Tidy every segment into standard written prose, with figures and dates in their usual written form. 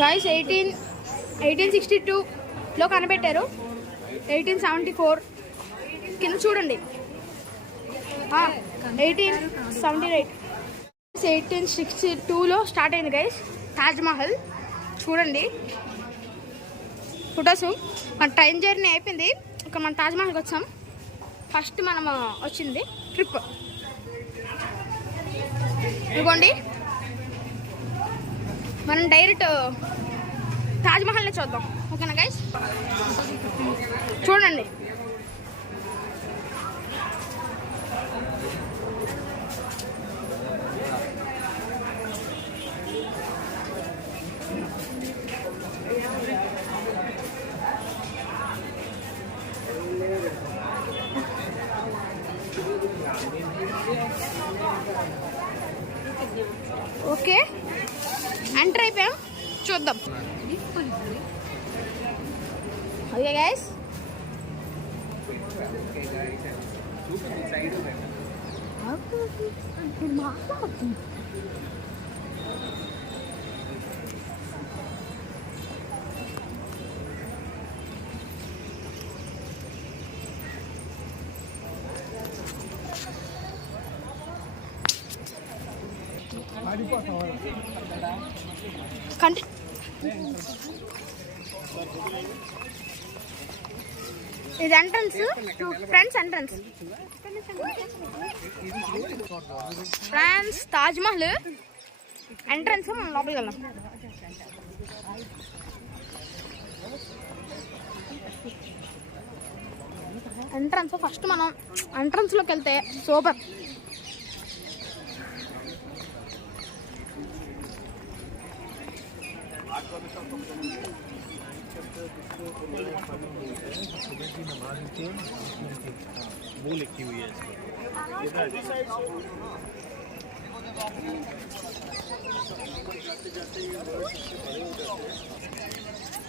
Guys 1862లో కనిపెట్టారు. 1874 కింద చూడండి. 1878 1862లో స్టార్ట్ అయింది గైస్ తాజ్మహల్. చూడండి ఫొటోస్. మన ట్రైన్ జర్నీ అయిపోయింది, ఇక మన తాజ్మహల్కి వచ్చాం. ఫస్ట్ మనం వచ్చింది ట్రిప్. ఇదిగోండి, మనం డైరెక్ట్ తాజ్మహల్ని చూద్దాం. ఓకేనా గైస్, చూడండి. ఓకే, ఎంటర్ అయిపోయాం. చూద్దాం. ఓకే గైస్, ఇది entrance friends, entrance friends. Taj Mahal entrance. మనం లోపలికి వెళ్దాం. ఎంట్రన్స్ ఫస్ట్ మనం ఎంట్రన్స్లోకి వెళ్తే సూపర్.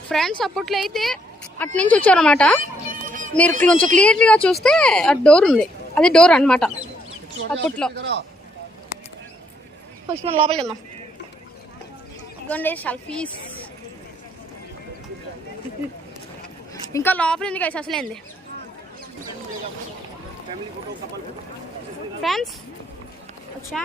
ఫ్రెండ్స్ అప్పట్లో అయితే అటు నుంచి వచ్చారన్నమాట. మీరు కొంచెం క్లియర్గా చూస్తే అటు డోర్ ఉంది, అది డోర్ అన్నమాట అప్పట్లో. ఫస్ట్ మనం లోపలికి వెళ్దాం. ఇదిగోండి సెల్ఫీస్. ఇంకా లోపల ఉంది కదా అసలేంది ఫ్రెండ్స్. వచ్చా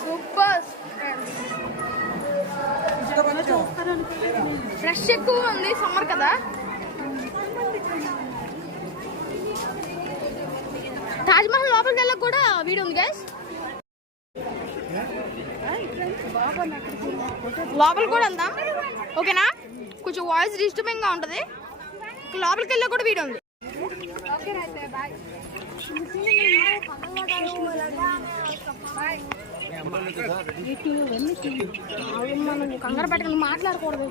సూపర్. ఫ్రెష్ ఎక్కువ ఉంది, సమ్మర్ కదా. తాజ్మహల్ లోపలికి వెళ్ళక కూడా వీడియో ఉంది గైస్. లోపల కూడా వెళ్దాం, ఓకేనా. కొంచెం వాయిస్ డిస్టర్బింగ్ గా ఉంటది. లోపలికి వెళ్ళక కూడా వీడియో ఉంది. మనం కంగారు పెట్టకుండా మాట్లాడకూడదు.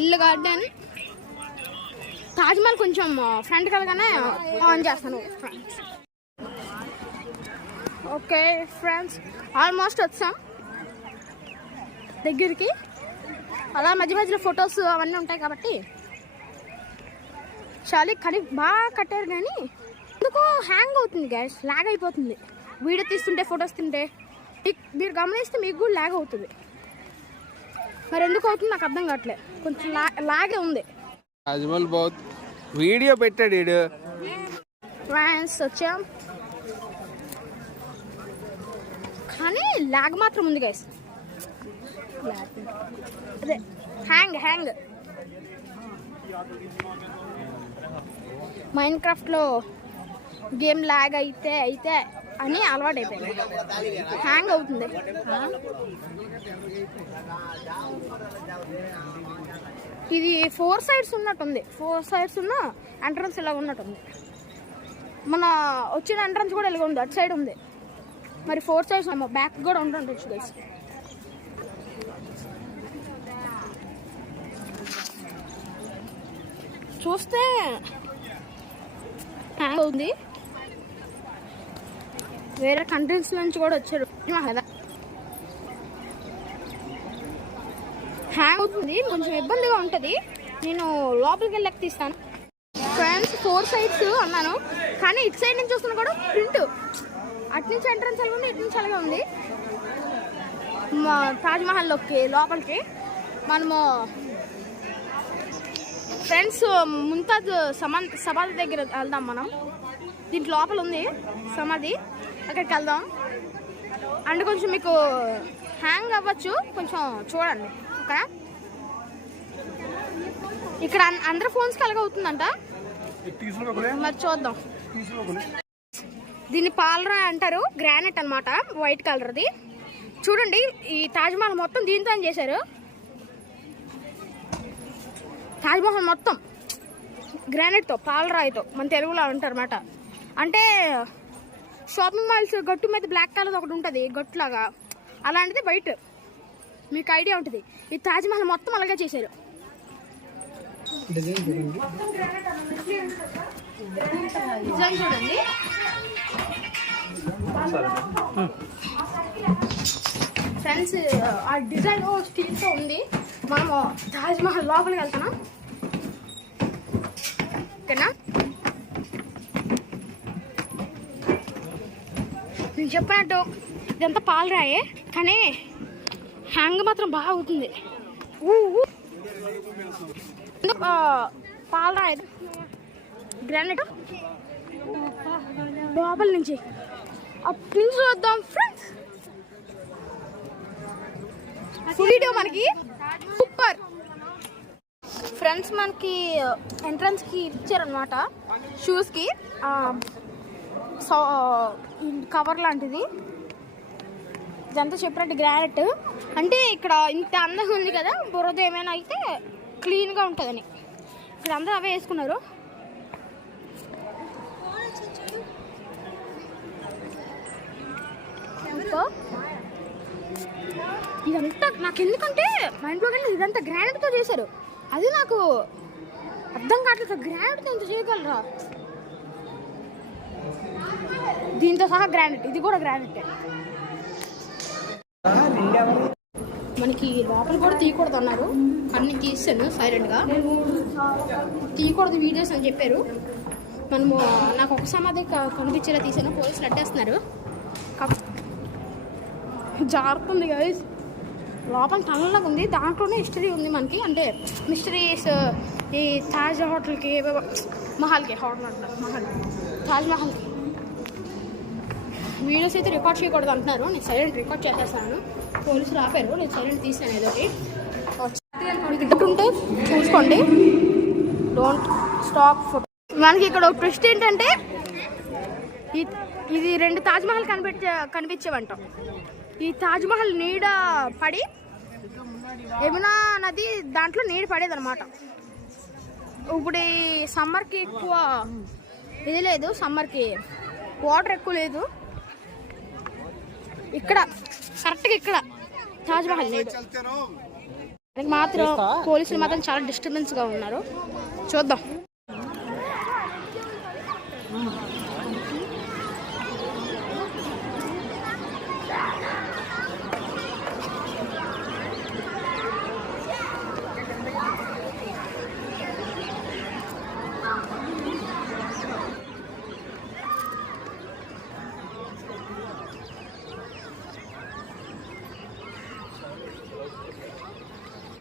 ఇల్లు గార్డెన్. తాజ్మహల్ కొంచెం ఫ్రంట్ కలగానే ఆన్ చేస్తాను ఫ్రెండ్స్. ఓకే ఫ్రెండ్స్, ఆల్మోస్ట్ వచ్చాం దగ్గరికి. అలా మధ్య మధ్యలో ఫొటోస్ అవన్నీ ఉంటాయి కాబట్టి చాలా కానీ బాగా కట్టారు. కానీ ఎందుకో హ్యాంగ్ అవుతుంది గ్యాస్, లాగ్ అయిపోతుంది. వీడియో తీస్తుంటే ఫొటోస్ తింటే మీరు గమనిస్తే మీకు కూడా లాగ్ అవుతుంది. మరి ఎందుకు అవుతుంది నాకు అర్థం కావట్లేదు. కొంచెం లాగే ఉంది. వీడియో పెట్టాడు ఫ్రెండ్స్. వచ్చాం కానీ లాగ్ మాత్రం ఉంది గైస్. అదే హ్యాంగ్. మైన్ క్రాఫ్ట్లో గేమ్ లాగ్ అయితే అని అలవాటు అయిపోయింది. హ్యాంగ్ అవుతుంది. ఇది 4 sides ఉన్నట్టుంది. 4 sides ఉన్న ఎంట్రన్స్ ఇలా ఉన్నట్టుంది. మన వచ్చిన ఎంట్రన్స్ కూడా ఇలాగ ఉంది, అటు సైడ్ ఉంది. మరి 4 సైడ్స్ ఏమో బ్యాక్ కూడా ఉంటుండొచ్చు గైస్. చూస్తే హ్యాంగ్ అవుతుంది. వేరే కంట్రీస్ నుంచి కూడా వచ్చారు కదా. హ్యాంగ్ అవుతుంది, కొంచెం ఇబ్బందిగా ఉంటుంది. నేను లోపలికి వెళ్ళి తీస్తాను ఫ్రెండ్స్. 4 సైడ్స్ అన్నాను, కానీ ఇటు సైడ్ నుంచి వస్తున్నా కూడా ప్రింట్. అటు నుంచి ఎంట్రన్స్ అలాగే ఉంది, ఇటు నుంచి అలాగే ఉంది. తాజ్మహల్లోకి లోపలికి మనము ఫ్రెండ్స్ ముంతాజ్ సమాధి దగ్గర వెళ్దాం. మనం దీంట్లో లోపల ఉంది సమాధి, అక్కడికి వెళ్దాం. అంటే కొంచెం మీకు హ్యాంగ్ అవ్వచ్చు, కొంచెం చూడండి. ఓకే, ఇక్కడ అందరు ఫోన్స్కి అలాగే అవుతుందంట, మరి చూద్దాం. దీన్ని పాలరాయి అంటారు, గ్రానైట్ అన్నమాట, వైట్ కలర్ది. చూడండి, ఈ తాజ్మహల్ మొత్తం దీంతో చేశారు. తాజ్మహల్ మొత్తం గ్రానైట్తో, పాలరాయితో, మన తెలుగులో అంటారు అన్నమాట. అంటే షాపింగ్ మాల్స్ గట్టు మీద బ్లాక్ కలర్ ఒకటి ఉంటుంది గట్టులాగా, అలాంటిది వైట్. మీకు ఐడియా ఉంటుంది. ఈ తాజ్మహల్ మొత్తం అలాగే చేశారు. డిజైన్ చూడండి. ఫ్రెండ్స్, ఆ డిజైన్ స్టీల్తో ఉంది. మనము తాజ్మహల్ లోపలికి వెళ్తున్నాం. ఓకేనా, నేను చెప్పినట్టు ఇదంతా పాలరాయే, కానీ హ్యాంగ్ మాత్రం బాగా అవుతుంది. పాలరాయి గ్రానైట్ లోపల నుంచి ఆ ప్రింట్స్ చూద్దాం ఫ్రెండ్స్. వీడియో మనకి సూపర్ ఫ్రెండ్స్. మనకి ఎంట్రన్స్ కి ఇచ్చారనమాట షూస్ కి కవర్ లాంటిది. ఇదంతా చెప్పినట్టు గ్రానైట్. అంటే ఇక్కడ ఇంత అందంగా ఉంది కదా, బురద ఏమైనా అయితే క్లీన్గా ఉంటుందని ఇక్కడ అందరూ అవే వేసుకున్నారు. ఇదంతా నాకు ఎందుకంటే మైండ్లో కానీ ఇదంతా గ్రానైట్తో చేశారు. అది నాకు అర్థం కావట్లేదు, గ్రానైట్తో ఎంత చేయగలరా. దీంతో సహా గ్రానైట్, ఇది కూడా గ్రానైట్. మనకి లోపల కూడా తీయకూడదు అన్నారు, అన్ని తీసాను సైలెంట్గా. తీయకూడదు వీడియోస్ అని చెప్పారు. మనము నాకు ఒక సమాధి కనిపించేలా తీసాను, పోలీసులు అడ్డేస్తున్నారు. జారుతుంది గైస్, లోపల టన్నులాగా ఉంది. దాంట్లోనే హిస్టరీ ఉంది మనకి, అంటే మిస్టరీస్. ఈ తాజ్ హోటల్కి, మహల్కి, హోటల్ అంటారు మహల్, తాజ్ మహల్కి వీడియోస్ అయితే రికార్డ్ చేయకూడదు అంటున్నారు. నేను సైలెంట్ రికార్డ్ చేసేస్తాను, పోలీసులు ఆపారు, నేను సైలెంట్ తీసాను. ఏదోటి ఉంటే చూసుకోండి, డోంట్ స్టాప్ ఫోటో. మనకి ఇక్కడ ఒక ట్విస్ట్ ఏంటంటే, ఇది 2 తాజ్మహల్ కనిపించేవంటాం. ఈ తాజ్మహల్ నీడ పడి యమునా నది దాంట్లో నీరు పడేదన్నమాట. ఇప్పుడు ఈ సమ్మర్కి ఎక్కువ ఇది లేదు, సమ్మర్కి వాటర్ ఎక్కువ లేదు. ఇక్కడ కరెక్ట్గా ఇక్కడ తాజ్మహల్ నీడు మాత్రం పోలీసులు మాత్రం చాలా డిస్టర్బెన్స్గా ఉన్నారు. చూద్దాం.